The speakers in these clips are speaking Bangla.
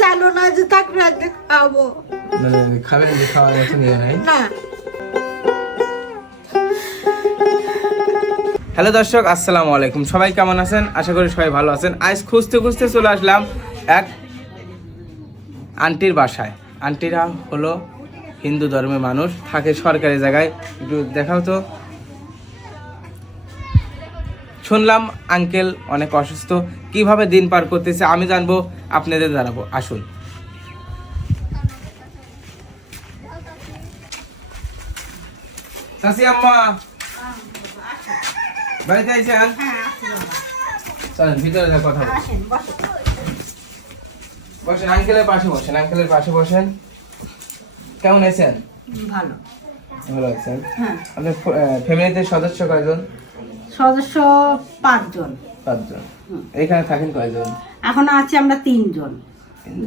চাইলো না যে তাকে রাতে খাব খাবেন যে খাওয়ার মতো নিয়ে নাই? না। হ্যালো দর্শক আসসালামু আলাইকুম। সবাই কেমন আছেন? আশা করি সবাই ভালো আছেন। আজ খুঁজতে খুঁজতে চলে আসলাম এক আন্টির বাসায়। আন্টিরা হলো হিন্দু ধর্মের মানুষ থাকে সরকারি জায়গায়। একটু দেখাও তো। শুনলাম আঙ্কেল অনেক অসুস্থ কীভাবে দিন পার করতেছে আমি জানব আপনাদের জানাব আসুন। চাচি আম্মা বাড়িতে আইছেন? চলেন ভিতরে যা কথা। বসেন আঙ্কেলের পাশে বসেন আঙ্কেলের পাশে বসেন। কেমন আছেন? ভালো। ভালো আছেন। হ্যাঁ। আপনার ফ্যামিলিতে সদস্য কয়জন? সদস্য পাঁচজন। পাঁচজন। এখানে থাকেন কয়জন? এখন আছে আমরা তিনজন।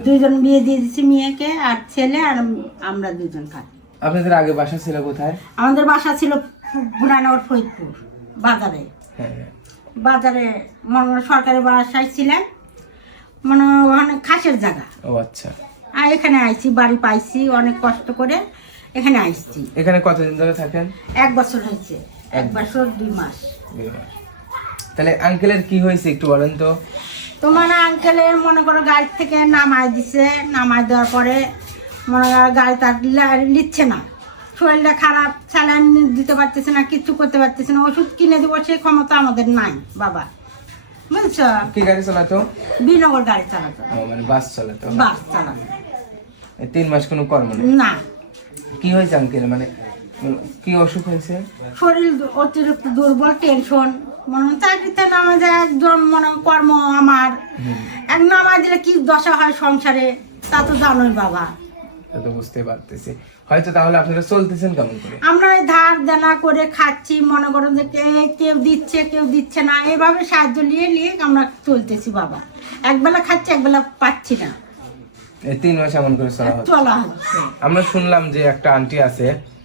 দুইজন বিয়ে দিয়ে দিচ্ছি মেয়েকে আর ছেলে আর আমরা দুজন খাই। আপনাদের আগে বাসা ছিল কোথায়? আমাদের বাসা ছিল বুড়ানগর ফরিদপুর বাজারে। হ্যাঁ হ্যাঁ। বাজারে মনে সরকারি বাসায় ছিলেন মনে ওখানে খাসের জায়গা। ও আচ্ছা। আর এখানে আইছি বাড়ি পাইছি অনেক কষ্ট করে এখানে আইছি। এখানে কতদিন ধরে থাকেন? এক বছর হয়েছে। এক বছর দুই মাস। দুই মাস। তাহলে আঙ্কেলের কি হয়েছে একটু বলেন তো? তোমার আঙ্কেলের মনে করো গাড়ি থেকে নামায় দিছে নামায় দেওয়ার পরে মনে করো গাড়ি তার নিচ্ছে না। শরীরটা খারাপ স্যালাইন দিতে পারতেছে না কিচ্ছু করতে পারতেছে না ওষুধ কিনে দেবো সেই ক্ষমতা আমাদের নাই বাবা। বুঝছ? কি গাড়ি চালাতো? বিনগর গাড়ি চালাতো। মানে বাস চালাতো। বাস চালাতো। তিন মাস কোনো কর্ম নেই? না। কি হয়েছে আঙ্কেল মানে কি অসুখ হয়েছে? শরীর অতিরিক্ত দুর্বল টেনশন মনে চাকরিতে নামা যায় একজন মনে কর্ম আমার। এক দিলে কি দশা হয় সংসারে তা তো জানোই বাবা। তো বুঝতে পারতেছি। হয়তো তাহলে আপনারা চলতেছেন কেমন করে? আমরা এই ধার দেনা করে খাচ্ছি মনে করেন যে কে- কেউ দিচ্ছে কেউ দিচ্ছে না। এভাবে সাহায্য নিয়ে নিয়ে আমরা চলতেছি বাবা। একবেলা খাচ্ছি একবেলা পাচ্ছি না। এই তিন মাস এমন করে চলা হচ্ছে। আমরা শুনলাম যে একটা আন্টি আছে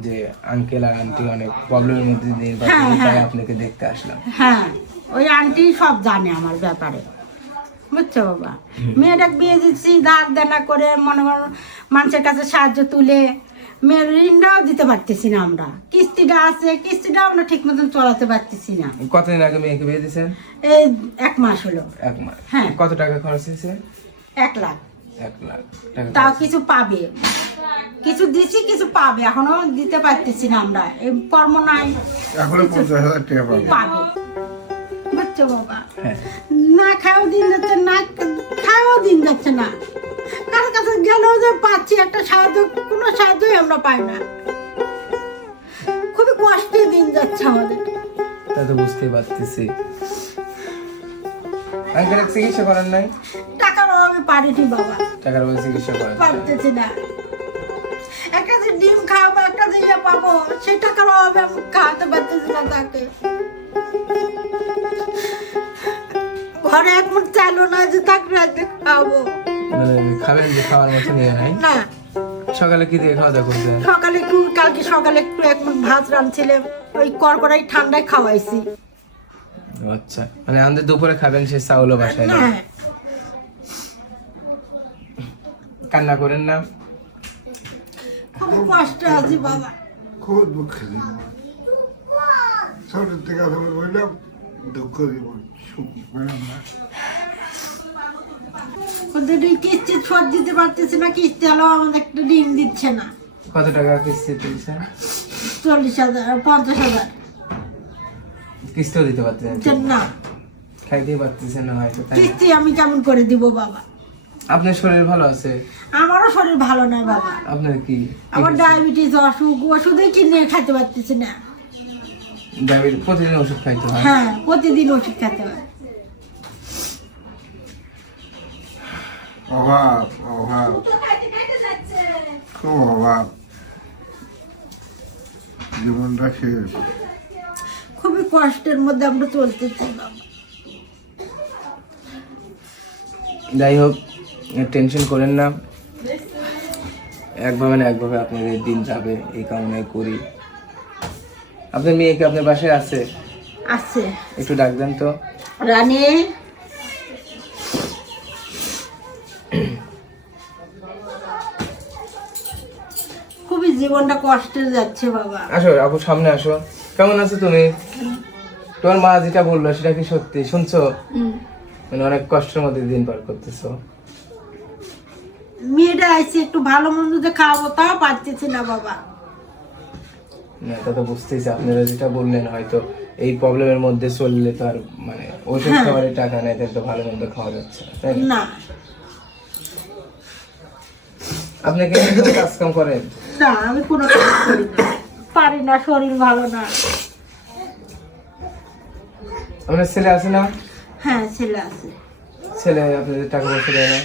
যে আঙ্কেল আর আন্টি অনেক প্রবলেমের মধ্যে দিয়ে হ্যাঁ, তাই হ্যাঁ। আপনাকে দেখতে আসলাম। হ্যাঁ ওই আন্টি সব জানে আমার ব্যাপারে। বুঝছ বাবা? মেয়েটা বিয়ে দিচ্ছি ধার দেনা করে মনে করো মানুষের কাছে সাহায্য তুলে মেয়ের ঋণটাও দিতে পারতেছি না আমরা। কিস্তিটা আছে কিস্তিটাও আমরা ঠিক মতন চলাতে পারতেছি না। কতদিন আগে মেয়েকে বিয়ে দিয়েছেন? এই এক মাস হলো। এক মাস। হ্যাঁ। কত টাকা খরচ হয়েছে? এক লাখ। তাও কিছু পাবে। কিছু দিছি কিছু পাবে। এখনও দিতে পারতেছি না আমরা। এই কর্ম নাই। এখনও পঞ্চাশ হাজার টাকা পাবে। পাবে। বুঝছ বাবা? হ্যাঁ। না খাওয়া দিন যাচ্ছে না খাওয়া দিন যাচ্ছে না। কার কাছে গেলেও যে পাচ্ছি একটা সাহায্য কোনো সাহায্যই আমরা পাই না। খুবই কষ্টে দিন যাচ্ছে আমাদের। তা তো বুঝতেই পারতেছি। আঙ্কেল চিকিৎসা করার নাই? টাকার পারিনি বাবা। টাকার চিকিৎসা পারতেছি না। একটা যে ডিম খাওয়াবো একটা যে ইয়ে পাবো সেই টাকার অভাবে আমি খাওয়াতে পারতেছি না তাকে। ঘরে এক মুঠ না যে তাকে রাতে খাওয়াবো। মানে খাবেন যে খাওয়ার মতো নিয়ে নাই? না। সকালে কি দিয়ে খাওয়া দাওয়া করছেন সকালে একটু কালকে সকালে একটু এক মুঠ ভাত রাঁধছিলাম ওই করকরাই ঠান্ডায় খাওয়াইছি। আচ্ছা। মানে আমাদের দুপুরে খাবেন সে চাউলও বাসায় না নেই। কান্না করেন না। খুব কষ্ট আছে বাবা। খুব দুঃখ ছোট থেকে বললাম দুঃখ জীবন সুখী পেলাম না। ওদের কিস্তি শোধ দিতে পারতেছে না কিস্তি হলেও আমাদের একটা ঋণ দিচ্ছে না। কত টাকা কিস্তি চল্লিশ হাজার পঞ্চাশ হাজার। কিস্তিও দিতে পারতেছেন না। পারতেছেন না হয়তো কিস্তি আমি কেমন করে দিব বাবা? আপনার শরীর ভালো আছে? আমারও শরীর ভালো নয় বাবা। আপনার কি? আমার ডায়াবেটিস অসুখ ওষুধই কিনে খাইতে পারতেছি না। ডায়াবেটিস প্রতিদিন ওষুধ খাইতে হয়? হ্যাঁ প্রতিদিন ওষুধ খেতে হয়। অভাব অভাব। খুব অভাব। জীবনটা শেষ। খুবই কষ্টের মধ্যে আমরা চলতেছি যাই হোক টেনশন করেন না। একভাবে না একভাবে আপনাদের দিন যাবে এই কারণে করি। আপনার মেয়ে কি আপনার বাসায় আছে? আছে। একটু ডাক দেন তো। রানী? খুবই জীবনটা কষ্টের যাচ্ছে বাবা। আসো আপু সামনে আসো। কেমন আছো তুমি? তোমার মা যেটা বলল সেটা কি সত্যি? শুনছো? মানে অনেক কষ্টের মধ্যে দিন পার করতেছো। মেয়েটা আইসি একটু ভালো মন্দ যে খাওয়াবো তাও পারতেছি না বাবা। না তা তো বুঝতেছি আপনারা যেটা বললেন হয়তো এই প্রবলেমের মধ্যে চললে তো আর মানে ওষুধ খাবারের টাকা নেই তাহলে তো ভালো মন্দ খাওয়া যাচ্ছে না, তাই না? না। আপনি কি কাজ কাম করেন? না আমি কোনো কাজ করি না। পারি না শরীর ভালো না। আপনার ছেলে আছে না? হ্যাঁ ছেলে আছে। ছেলে আপনাদের টাকা পয়সা দেয় না?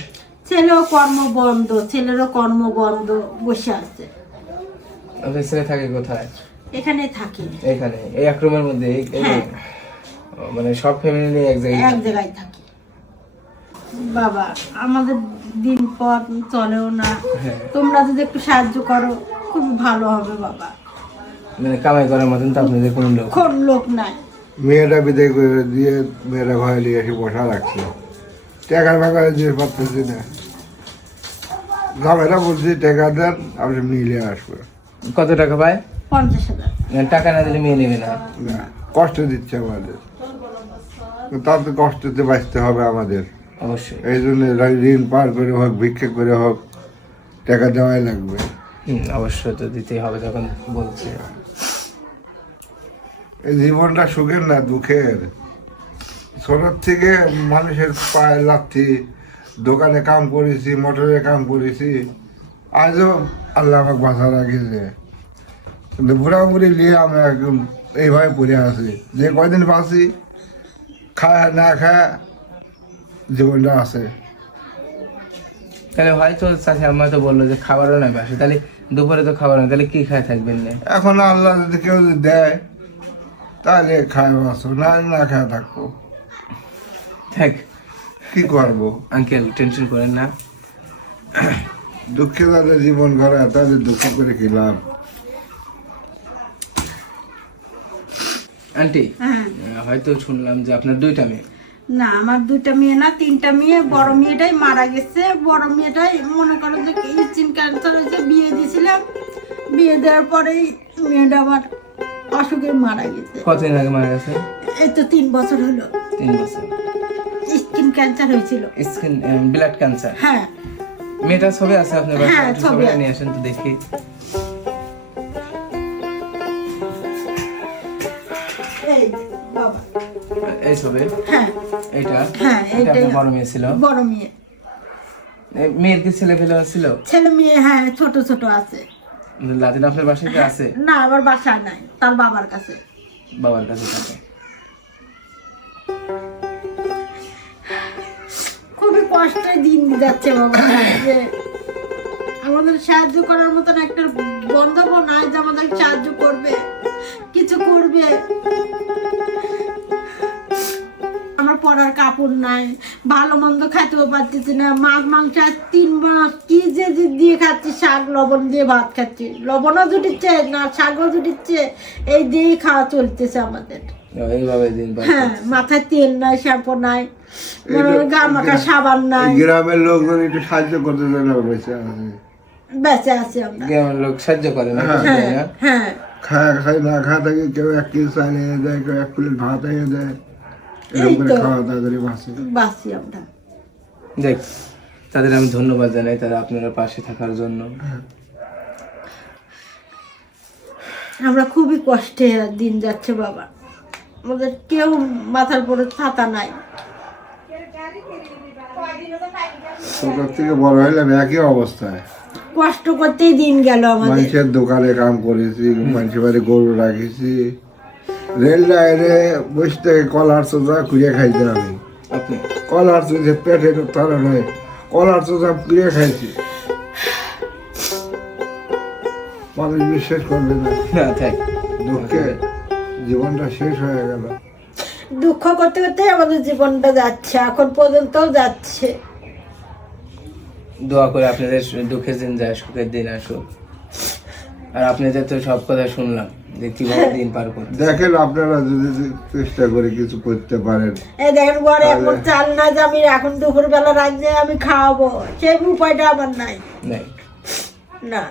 ছেলেও কর্ম বন্ধ ছেলেরও কর্ম বন্ধ বসে আছে। আপনার ছেলে থাকে কোথায়? এখানে থাকি। এখানে এই এক রুমের মধ্যে হ্যাঁ। মানে সব ফ্যামিলি নিয়ে এক জায়গায় এক জায়গায় থাকি। বাবা আমাদের দিন পর চলেও না। হ্যাঁ। তোমরা যদি একটু সাহায্য করো খুব ভালো হবে বাবা। মানে কামাই করার মতন তো আপনাদের কোনো লোক কোন লোক নাই। মেয়েটা বিদায় করে দিয়ে মেয়েটা ঘরে নিয়ে এসে বসা রাখছে টাকার ফাঁকা দিয়ে পারতেছি না। জামাইরা বলছি টাকা দেন আপনি মিলে আসবে কত টাকা পায় পঞ্চাশ হাজার। টাকা না দিলে মেয়ে নেবে না। কষ্ট দিচ্ছে আমাদের। তাতে কষ্টতে বাঁচতে হবে আমাদের। অবশ্যই। এই জন্য ঋণ পার করে হোক ভিক্ষা করে হোক টাকা দেওয়াই লাগবে। হুম অবশ্যই তো দিতেই হবে যখন বলছে। এই জীবনটা সুখের না দুঃখের? ছোটোর থেকে মানুষের পায়ে লাগছি দোকানে কাম করেছি মোটরে কাম করেছি আজও আল্লাহ আমাকে বাঁচা রাখেছে কিন্তু বুড়াবুড়ি নিয়ে আমি একদম এইভাবে পড়ে আছি। যে কয়দিন বাঁচি খায় না খায় জীবনটা আছে। তাহলে হয়তো চাষি আম্মা তো বলল যে খাবারও না বাসে তাহলে দুপুরে তো খাবার না তাহলে কি খায় থাকবেন না? এখন আল্লাহ যদি কেউ যদি দেয় তাহলে খায় বাঁচো না না খায় থাকব। থাক। কি করব? আঙ্কেল টেনশন করেন না। দুঃখে তাদের জীবন ঘরে তাদের দুঃখ করে কি লাভ? আন্টি হ্যাঁ। হয়তো শুনলাম যে আপনার দুইটা মেয়ে। না আমার দুইটা মেয়ে না তিনটা মেয়ে। বড় মেয়েটাই মারা গেছে। বড় মেয়েটাই মনে করো যে স্কিন ক্যান্সার হয়েছে বিয়ে দিয়েছিলাম বিয়ে দেওয়ার পরেই মেয়েটা আবার অসুখে মারা গেছে। কতদিন আগে মারা গেছে? এই তো তিন বছর হলো। তিন বছর। ক্যান্সার হয়েছিল। স্কিন ব্লাড ক্যান্সার হ্যাঁ। মেয়েটার ছবি আছে আপনার হ্যাঁ, ছবি নিয়ে আসেন তো দেখি। এই বাবা। এই ছবি? হ্যাঁ। এইটা? হ্যাঁ, এটা। বড় মেয়ে ছিল? বড় মেয়ে। মেয়ের কি ছেলে ফেলে ছিল? ছেলে মেয়ে হ্যাঁ ছোট ছোট আছে। লাদিন আপনার বাসায় কি আছে? না আমার বাসায় নাই তার বাবার কাছে। বাবার কাছে থাকে। কষ্টে দিন যাচ্ছে বাবা। আমাদের সাহায্য করার মতন একটা বন্ধব নাই যে আমাদের সাহায্য করবে, কিছু করবে। আমার পরার কাপড় নাই, ভালো মন্দ খাইতেও পারতেছি না, মাছ, মাংস তিন মাস কি যে দিয়ে খাচ্ছি, শাক, লবণ দিয়ে ভাত খাচ্ছি। লবণও জুটিচ্ছে না, শাকও জুটিচ্ছে, এই দিয়েই খাওয়া চলতেছে আমাদের। এইভাবে দিন হ্যাঁ মাথায় তেল নাই শ্যাম্পু নাই গা মাখা সাবান নাই। গ্রামের লোকজন একটু সাহায্য করতে চায় না বেঁচে বেঁচে আছি আমরা। গ্রামের লোক সাহায্য করে না? হ্যাঁ। হ্যাঁ খায় খায় না খায় থাকে কেউ এক কেজি চাল এনে দেয় কেউ এক প্লেট ভাত এনে দেয়। এরকম করে খাওয়া দাওয়া করে বাঁচে বাঁচি আমরা। দেখ তাদের আমি ধন্যবাদ জানাই তারা আপনারা পাশে থাকার জন্য। আমরা খুবই কষ্টে দিন যাচ্ছে বাবা। আমাদের কেউ মাথার পরে ছাতা নাই। থেকে বড় হইলাম একই অবস্থায়। কষ্ট করতেই দিন গেল আমাদের। মানুষের দোকানে কাম করেছি মানুষের বাড়ি গরু রাখেছি। রেল লাইনে বসে থেকে কলার খাইতে আমি কলার চোখে পেটে তারা নয় কলার চোখা কুড়িয়ে খাইছি। মানুষ বিশ্বাস করবে না। না দুঃখে। জীবনটা শেষ হয়ে গেল। দুঃখ করতে করতে আমাদের জীবনটা যাচ্ছে এখন পর্যন্ত যাচ্ছে। দোয়া করে আপনাদের দুঃখের দিন যায় সুখের দিন আসুক। আর আপনাদের তো সব কথা শুনলাম যে কীভাবে দিন পার করতে দেখেন আপনারা যদি চেষ্টা করে কিছু করতে পারেন এই দেখেন ঘরে এখন চাল না যে আমি এখন দুপুর বেলা রাঁধলে আমি খাওয়াবো সেই উপায়টা আমার নাই। নাই। না।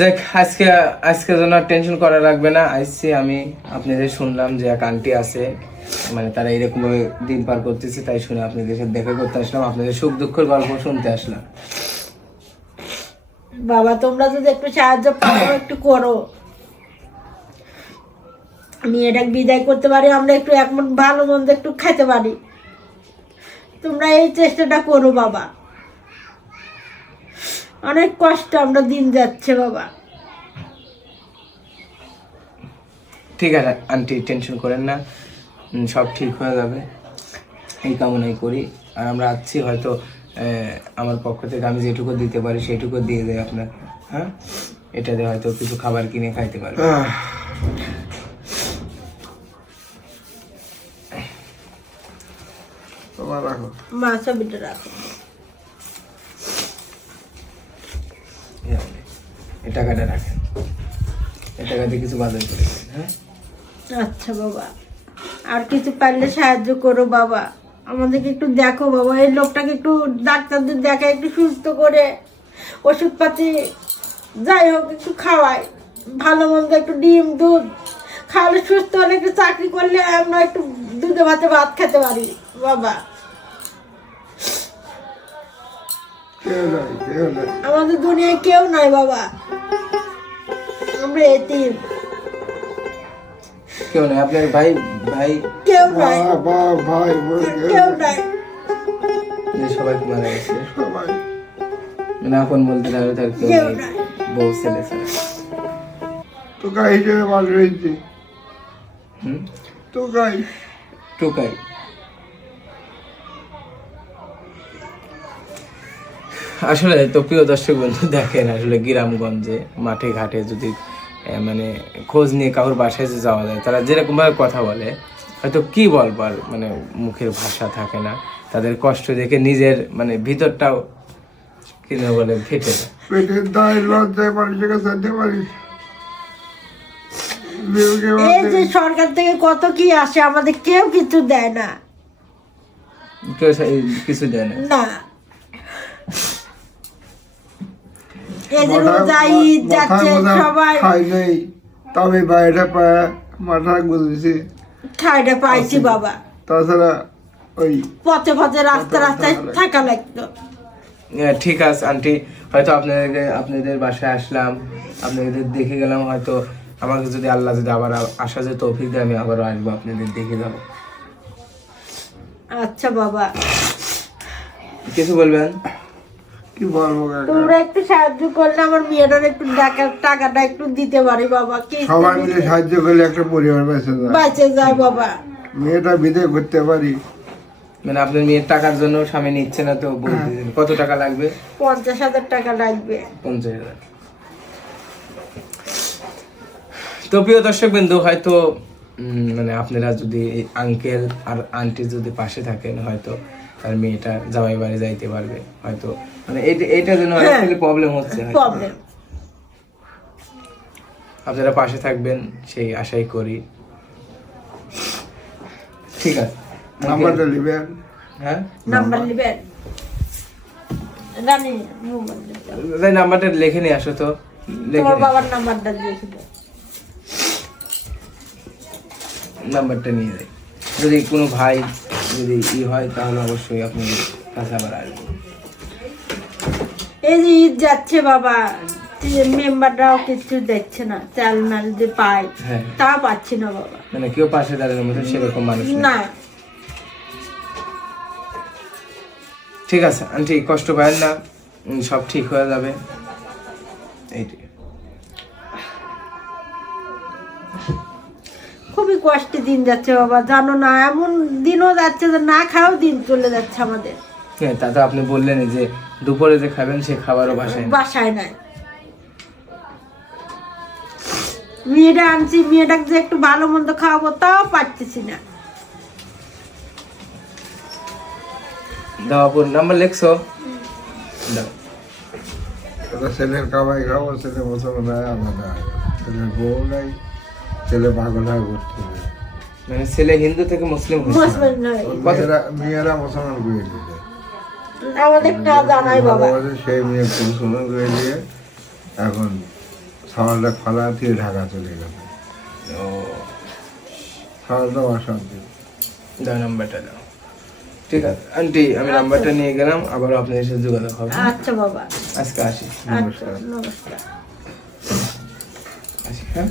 যাক, আজকে আজকে যেন টেনশন করা লাগবে না। আইসি, আমি আপনাদের শুনলাম যে এক আন্টি আছে মানে তারা এরকমভাবে দিন পার করতেছে, তাই শুনে আপনাদের সাথে দেখা করতে আসলাম, আপনাদের সুখ দুঃখের গল্প শুনতে আসলাম। বাবা, তোমরা যদি একটু সাহায্য করো একটু করো। এটা বিদায় করতে পারি, আমরা একটু এক মন, ভালো মন্দ একটু খেতে পারি। তোমরা এই চেষ্টাটা করো, বাবা। অনেক কষ্ট আমরা দিন যাচ্ছে বাবা। ঠিক আছে আন্টি টেনশন করেন না। সব ঠিক হয়ে যাবে। এই কামনাই করি। আর আমরা আছি হয়তো আহ, আমার পক্ষ থেকে আমি যেটুকু দিতে পারি সেটুকু দিয়ে দেয় আপনার। হ্যাঁ? এটা দিয়ে হয়তো কিছু খাবার কিনে খাইতে পারবে। তোমার রাখো মা ছবিটা রাখো এই আপনি, এই টাকাটা রাখেন। এই টাকা দিয়ে কিছু বাজার করে হ্যাঁ? আচ্ছা বাবা। আর কিছু পারলে সাহায্য করো বাবা। আমাদেরকে একটু দেখো বাবা। এই লোকটাকে একটু ডাক্তারদের দেখা একটু সুস্থ করে ওষুধপাতি যাই হোক একটু খাওয়াই ভালো মন্দ একটু ডিম দুধ খাওয়ালে সুস্থ হলে একটু চাকরি করলে আমরা একটু দুধে ভাতে ভাত খেতে পারি বাবা। আমাদের দুনিয়ায় কেউ নাই বাবা। আমরা এতিম। কেউ নেই আপনার ভাই ভাই? কেউ নাই। বাপ ভাই কেউ নাই। নাই। সবাই মারা গেছে। সবাই। মানে আপন বলতে তাহলে তার কেউ কেউ নাই। বউ ছেলে ছাড়া তোকা হিসেবে ভালো রয়েছে। হুম? টোকাই। আসলে তো প্রিয় দর্শক বন্ধু দেখেন আসলে গ্রামগঞ্জে মাঠে ঘাটে যদি মানে খোঁজ নিয়ে কারোর বাসায় যে যাওয়া যায় তারা যেরকমভাবে কথা বলে হয়তো কি বলব আর মানে মুখের ভাষা থাকে না তাদের কষ্ট দেখে নিজের মানে ভিতরটাও কিনে বলে ফেটে পেটের দায় লজ্জায় মানুষের কাছে আনতে পারিস এই যে সরকার থেকে কত কি আসে আমাদের কেউ কিছু দেয় না। কেউ কিছু দেয় না। না। এই যে রোজা ঈদ যাচ্ছে সবাই খাই নেই। তবে বাইরে পায় মাথা গুলছি। ঠাইটা পাইছি বাবা। তাছাড়া ওই পথে পথে রাস্তা রাস্তায় থাকা লাগতো। ঠিক আছে আন্টি। হয়তো আপনাদের আপনাদের বাসায় আসলাম। আপনাদের দেখে গেলাম হয়তো আমাকে যদি আল্লাহ যদি আবার আসা যে তৌফিক দেয় আমি আবারও আসব আপনাদের দেখে যাব। আচ্ছা বাবা। কিছু বলবেন? কি বলব তোমরা একটু সাহায্য করলে আমার মেয়েটার একটু টাকাটা একটু দিতে পারি বাবা। কি সবাই মিলে সাহায্য করলে একটা পরিবার বেঁচে যায়। বাঁচে যায় বাবা। মেয়েটা বিদে করতে পারি। মানে আপনার মেয়ের টাকার জন্য স্বামী নিচ্ছে না তো বলতেছেন কত টাকা লাগবে? পঞ্চাশ হাজার টাকা লাগবে। পঞ্চাশ হাজার। তো প্রিয় দর্শক বিন্দু হয়তো উম, মানে আপনারা যদি আঙ্কেল আর আন্টি যদি পাশে থাকেন হয়তো তার মেয়েটা জামাই বাড়ি যাইতে পারবে হয়তো। মানে এটা এটা জন্য হ্যাঁ। প্রবলেম হচ্ছে প্রবলেম আপনারা পাশে থাকবেন সেই আশাই করি। ঠিক আছে। নাম্বারটা নেবেন? হ্যাঁ? নাম্বার। নেবেন নাম্বারটা লিখে নিয়ে আসো তো। লিখে তোমার নিয়ে- বাবার নাম্বারটা লিখে দাও নাম্বারটা নিয়ে যাই। যদি কোনো ভাই যদি ই হয় তাহলে অবশ্যই আপনি কাছে আবার আসবেন। এই যে ঈদ যাচ্ছে বাবা মেম্বাররাও কিছু দেখছে না চাল মাল যে পায় হ্যাঁ। তা পাচ্ছি না বাবা। মানে কেউ পাশে দাঁড়ানোর মতো সেরকম মানুষ না। ঠিক আছে আন্টি কষ্ট পাবেন না সব ঠিক হয়ে যাবে। এইটাই। খুবই কষ্টে দিন যাচ্ছে বাবা জানো না এমন দিনও যাচ্ছে যে না খাও দিন চলে যাচ্ছে আমাদের। হ্যাঁ তা তো আপনি বললেন যে দুপুরে যে খাবেন সে খাবারও বাসায় বাসায় নাই। মেয়েটা আনছি মেয়েটাকে যে একটু ভালো মন্দ খাওয়াবো তাও পারতেছি না। দাও নাম্বার লিখছো? দাও। ছেলের কামাই খাব ছেলে মুসলমান হয় আলাদা ছেলের বউ নাই। ছেলে পাগল হয়ে। ঘুরতে হবে। মানে ছেলে হিন্দু থেকে মুসলিম হয়েছে। মুসলিম নয়। মেয়েরা মেয়েরা মুসলমান করে দিলে আমাদের না জানাই বাবা। সেই মেয়ে মুসলমান করে দিয়ে এখন সকালটা দিয়ে ঢাকা চলে গেল। ও। সকালটা অশান্তি। দাও নাম্বারটা দাও। ঠিক আছে। আন্টি আমি নাম্বারটা নিয়ে গেলাম আবার আপনার সাথে যোগাযোগ হবে। আচ্ছা বাবা। আজকে আসি। আচ্ছা নমস্কার। আসি হ্যাঁ?